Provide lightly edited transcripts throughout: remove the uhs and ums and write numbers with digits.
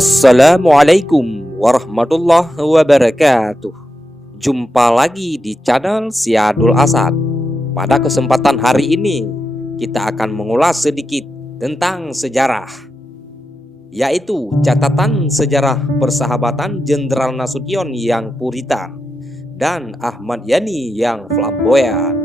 Assalamualaikum warahmatullahi wabarakatuh. Jumpa lagi di channel Syadul Asad. Pada kesempatan hari ini kita akan mengulas sedikit tentang sejarah, yaitu catatan sejarah persahabatan Jenderal Nasution yang puritan dan Ahmad Yani yang flamboyan.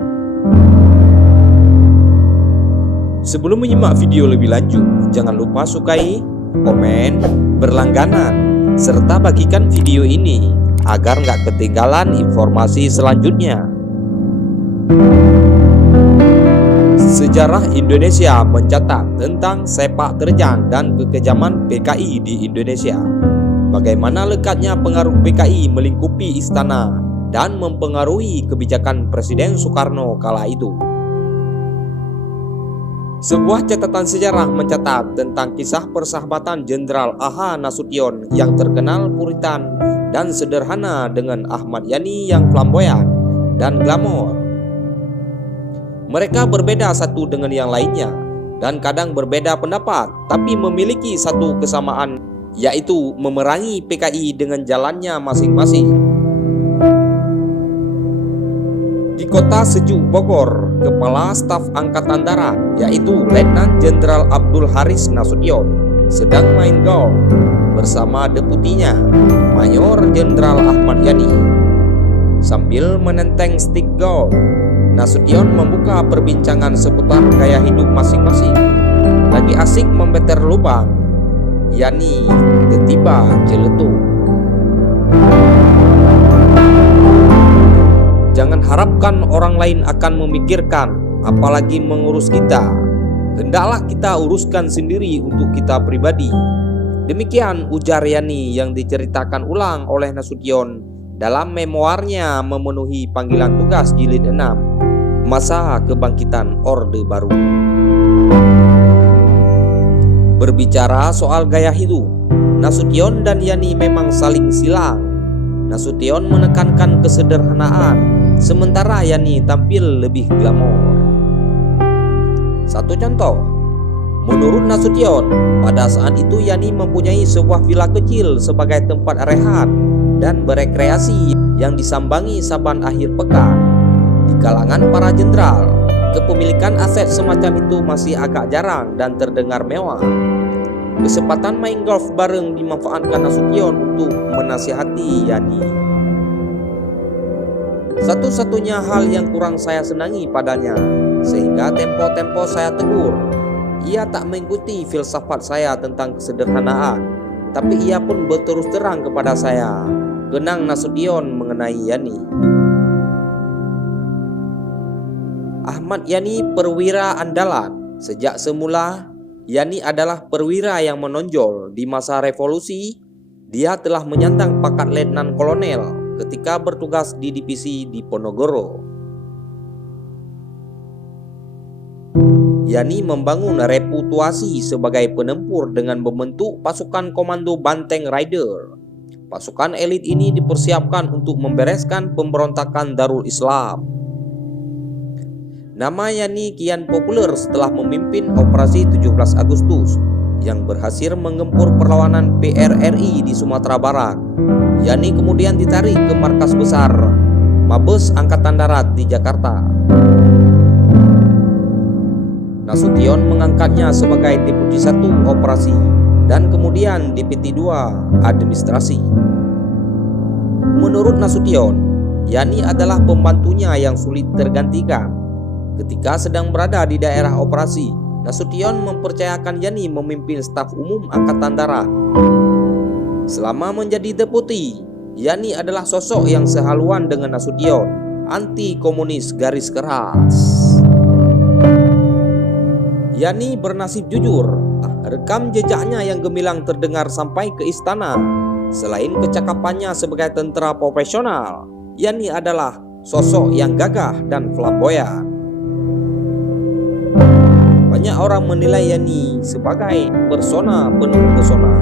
Sebelum menyimak video lebih lanjut, jangan lupa sukai, komen, berlangganan, serta bagikan video ini agar nggak ketinggalan informasi selanjutnya. Sejarah Indonesia mencatat tentang sepak terjang dan kekejaman PKI di Indonesia. Bagaimana lekatnya pengaruh PKI melingkupi istana dan mempengaruhi kebijakan Presiden Soekarno kala itu. Sebuah catatan sejarah mencatat tentang kisah persahabatan Jenderal A.H. Nasution yang terkenal puritan dan sederhana dengan Ahmad Yani yang flamboyan dan glamor. Mereka berbeda satu dengan yang lainnya dan kadang berbeda pendapat, tapi memiliki satu kesamaan, yaitu memerangi PKI dengan jalannya masing-masing. Di kota sejuk Bogor, Kepala Staf Angkatan Darat, yaitu Letnan Jenderal Abdul Haris Nasution, sedang main golf bersama deputinya, Mayor Jenderal Ahmad Yani. Sambil menenteng stick golf, Nasution membuka perbincangan seputar gaya hidup masing-masing. Lagi asik membeter lubang, Yani tiba-tiba celetuk. Jangan harapkan orang lain akan memikirkan, apalagi mengurus kita. Hendaklah kita uruskan sendiri untuk kita pribadi. Demikian ujar Yani yang diceritakan ulang oleh Nasution dalam memoarnya memenuhi panggilan tugas jilid 6, Masa Kebangkitan Orde Baru. Berbicara soal gaya hidup, Nasution dan Yani memang saling silang. Nasution menekankan kesederhanaan, sementara Yani tampil lebih glamor. Satu contoh, menurut Nasution, pada saat itu Yani mempunyai sebuah villa kecil sebagai tempat rehat dan berekreasi yang disambangi saban akhir pekan. Di kalangan para jenderal, kepemilikan aset semacam itu masih agak jarang dan terdengar mewah. Kesempatan main golf bareng dimanfaatkan Nasution untuk menasihati Yani. Satu-satunya hal yang kurang saya senangi padanya, sehingga tempo-tempo saya tegur. Ia tak mengikuti filsafat saya tentang kesederhanaan, tapi ia pun berterus terang kepada saya, kenang Nasution mengenai Yani. Ahmad Yani perwira andalan. Sejak semula, Yani adalah perwira yang menonjol. Di masa revolusi, dia telah menyandang pangkat letnan kolonel ketika bertugas di divisi di Ponorogo. Yani membangun reputasi sebagai penempur dengan membentuk pasukan komando Banteng Rider. Pasukan elit ini dipersiapkan untuk membereskan pemberontakan Darul Islam. Nama Yani kian populer setelah memimpin operasi 17 Agustus yang berhasil menggempur perlawanan PRRI di Sumatera Barat. Yani kemudian ditarik ke markas besar Mabes Angkatan Darat di Jakarta. Nasution mengangkatnya sebagai Deputi 1 Operasi dan kemudian Deputi 2 Administrasi. Menurut Nasution, Yani adalah pembantunya yang sulit tergantikan. Ketika sedang berada di daerah operasi, Nasution mempercayakan Yani memimpin staf umum Angkatan Darat. Selama menjadi deputi, Yani adalah sosok yang sehaluan dengan Nasution, anti komunis garis keras. Yani bernasib jujur, rekam jejaknya yang gemilang terdengar sampai ke istana. Selain kecakapannya sebagai tentara profesional, Yani adalah sosok yang gagah dan flamboyan. Banyak orang menilai Yani sebagai persona penuh pesona.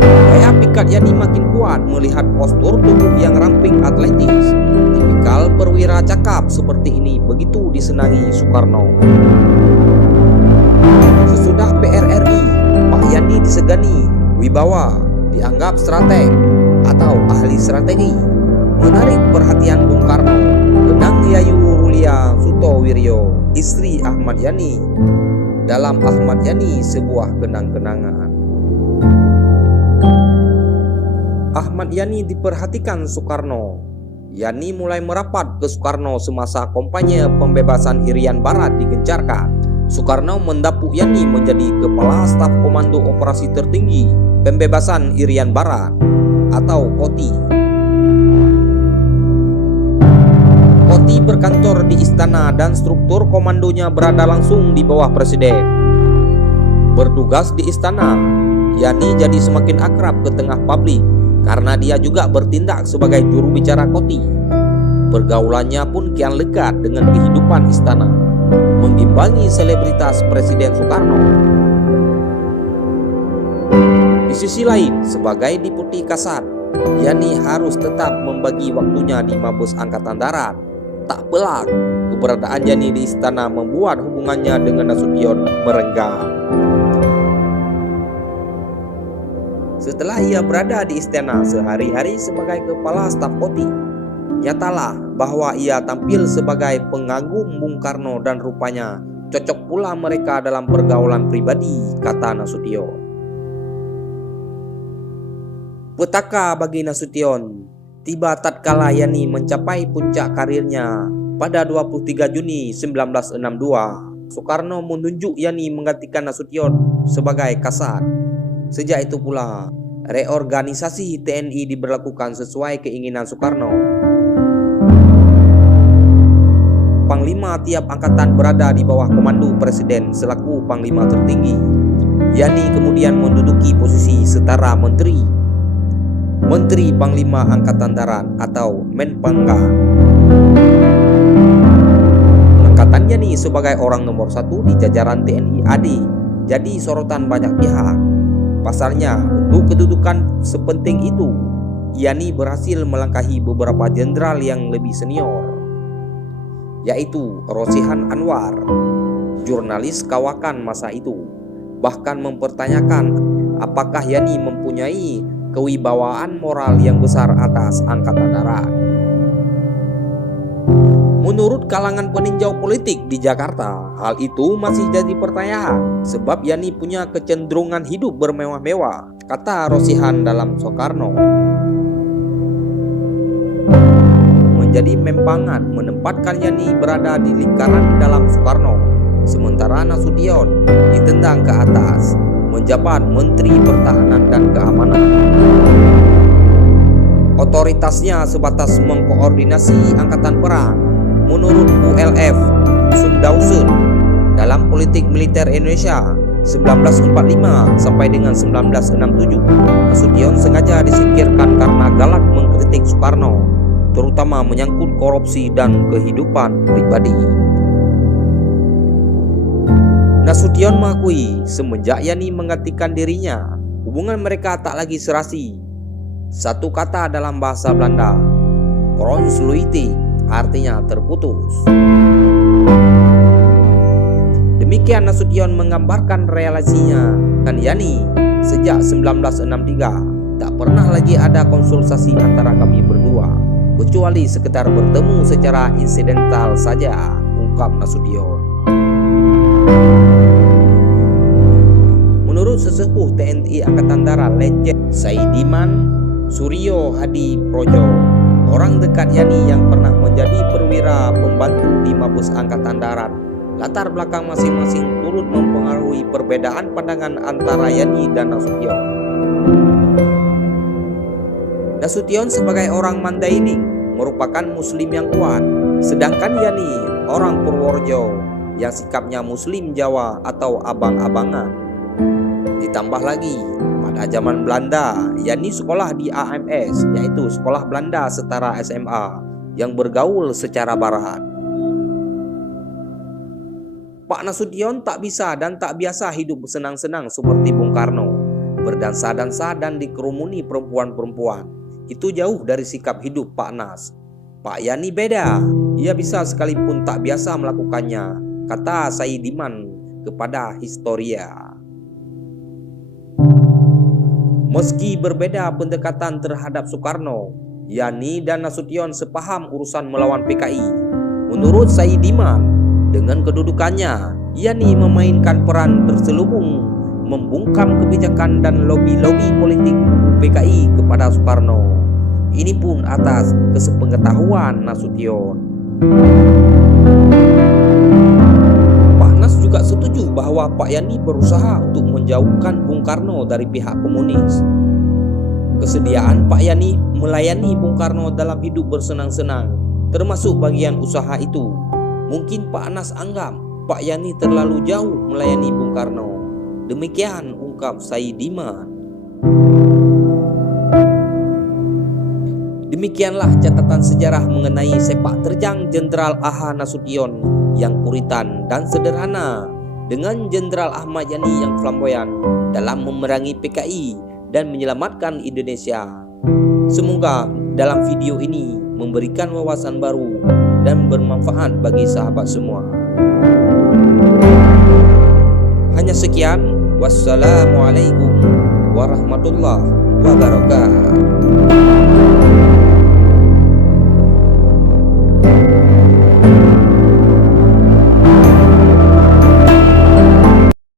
Gaya pikat Yani makin kuat melihat postur tubuh yang ramping atletis. Tipikal perwira cakap seperti ini begitu disenangi Soekarno. Sesudah PRRI, Pak Yani disegani wibawa, dianggap strateg atau ahli strategi. Menarik perhatian Bung Karno, Genang Yayu Rulia Sutowiryo, istri Ahmad Yani, dalam Ahmad Yani sebuah kenang-kenangan. Ahmad Yani diperhatikan Soekarno. Yani mulai merapat ke Soekarno semasa kampanye pembebasan Irian Barat digencarkan. Soekarno mendapuk Yani menjadi Kepala Staf Komando Operasi Tertinggi Pembebasan Irian Barat atau KOTI. KOTI berkantor di istana dan struktur komandonya berada langsung di bawah Presiden. Bertugas di istana, Yani jadi semakin akrab ke tengah publik karena dia juga bertindak sebagai juru bicara KOTI. Pergaulannya pun kian lekat dengan kehidupan istana, menggimbangi selebritas Presiden Soekarno. Di sisi lain, sebagai Deputi Kasat, Yani harus tetap membagi waktunya di Mabes Angkatan Darat. Tak pelak, keberadaan Yani di istana membuat hubungannya dengan Nasution merenggang. Setelah ia berada di istana sehari-hari sebagai Kepala Staf KOTI, nyatalah bahwa ia tampil sebagai pengagum Bung Karno dan rupanya cocok pula mereka dalam pergaulan pribadi, kata Nasution. Petaka bagi Nasution tiba tatkala Yani mencapai puncak karirnya pada 23 Juni 1962. Soekarno menunjuk Yani menggantikan Nasution sebagai Kasat. Sejak itu pula, reorganisasi TNI diberlakukan sesuai keinginan Soekarno. Panglima tiap angkatan berada di bawah komando Presiden selaku Panglima tertinggi. Yani kemudian menduduki posisi setara Menteri Panglima Angkatan Darat atau Menpangga. Pengangkatan Yani sebagai orang nomor 1 di jajaran TNI AD jadi sorotan banyak pihak. Pasalnya, untuk kedudukan sepenting itu, Yani berhasil melangkahi beberapa jenderal yang lebih senior, yaitu Rosihan Anwar, jurnalis kawakan masa itu, bahkan mempertanyakan apakah Yani mempunyai kewibawaan moral yang besar atas Angkatan Darat. Menurut kalangan peninjau politik di Jakarta, hal itu masih jadi pertanyaan sebab Yani punya kecenderungan hidup bermewah-mewah, kata Rosihan dalam Soekarno. Menjadi mempangan menempatkan Yani berada di lingkaran dalam Soekarno, sementara Nasution ditendang ke atas menjabat Menteri Pertahanan dan Keamanan. Otoritasnya sebatas mengkoordinasi angkatan perang. Menurut ULF Sundausen, dalam politik militer Indonesia 1945 sampai dengan 1967, Nasution sengaja disingkirkan karena galak mengkritik Soekarno, terutama menyangkut korupsi dan kehidupan pribadi. Nasution mengakui semenjak Yani menggantikan dirinya, hubungan mereka tak lagi serasi. Satu kata dalam bahasa Belanda, "Kronsluiting", artinya terputus. Demikian Nasution menggambarkan relasinya dengan Yani sejak 1963. Tak pernah lagi ada konsultasi antara kami berdua, kecuali sekedar bertemu secara insidental saja, ungkap Nasution. Menurut sesepuh TNI Angkatan Darat Letjen Saidiman Suryo Hadi Projo, orang dekat Yani yang pernah menjadi perwira pembantu di Mabes Angkatan Darat, latar belakang masing-masing turut mempengaruhi perbedaan pandangan antara Yani dan Nasution. Nasution sebagai orang Mandailing merupakan Muslim yang kuat, sedangkan Yani orang Purworejo yang sikapnya Muslim Jawa atau abang-abangan. Ditambah lagi, pada zaman Belanda, Yani sekolah di AMS, yaitu Sekolah Belanda Setara SMA, yang bergaul secara barat. Pak Nasution tak bisa dan tak biasa hidup senang-senang seperti Bung Karno, berdansa-dansa dan dikerumuni perempuan-perempuan. Itu jauh dari sikap hidup Pak Nas. Pak Yani beda, ia bisa sekalipun tak biasa melakukannya, kata Saidiman kepada Historia. Meski berbeda pendekatan terhadap Soekarno, Yani dan Nasution sepaham urusan melawan PKI. Menurut Saidiman, dengan kedudukannya, Yani memainkan peran terselubung membungkam kebijakan dan lobi-lobi politik PKI kepada Soekarno. Ini pun atas kesepengetahuan Nasution. Pak Nas juga setuju bahwa Pak Yani berusaha untuk menjauhkan Bung Karno dari pihak komunis. Kesediaan Pak Yani melayani Bung Karno dalam hidup bersenang-senang termasuk bagian usaha itu. Mungkin Pak Nas anggap Pak Yani terlalu jauh melayani Bung Karno. Demikian ungkap Saidiman. Demikianlah catatan sejarah mengenai sepak terjang Jenderal A.H. Nasution yang puritan dan sederhana dengan Jenderal Ahmad Yani yang flamboyan dalam memerangi PKI dan menyelamatkan Indonesia. Semoga dalam video ini memberikan wawasan baru dan bermanfaat bagi sahabat semua. Hanya sekian. Wassalamualaikum warahmatullahi wabarakatuh.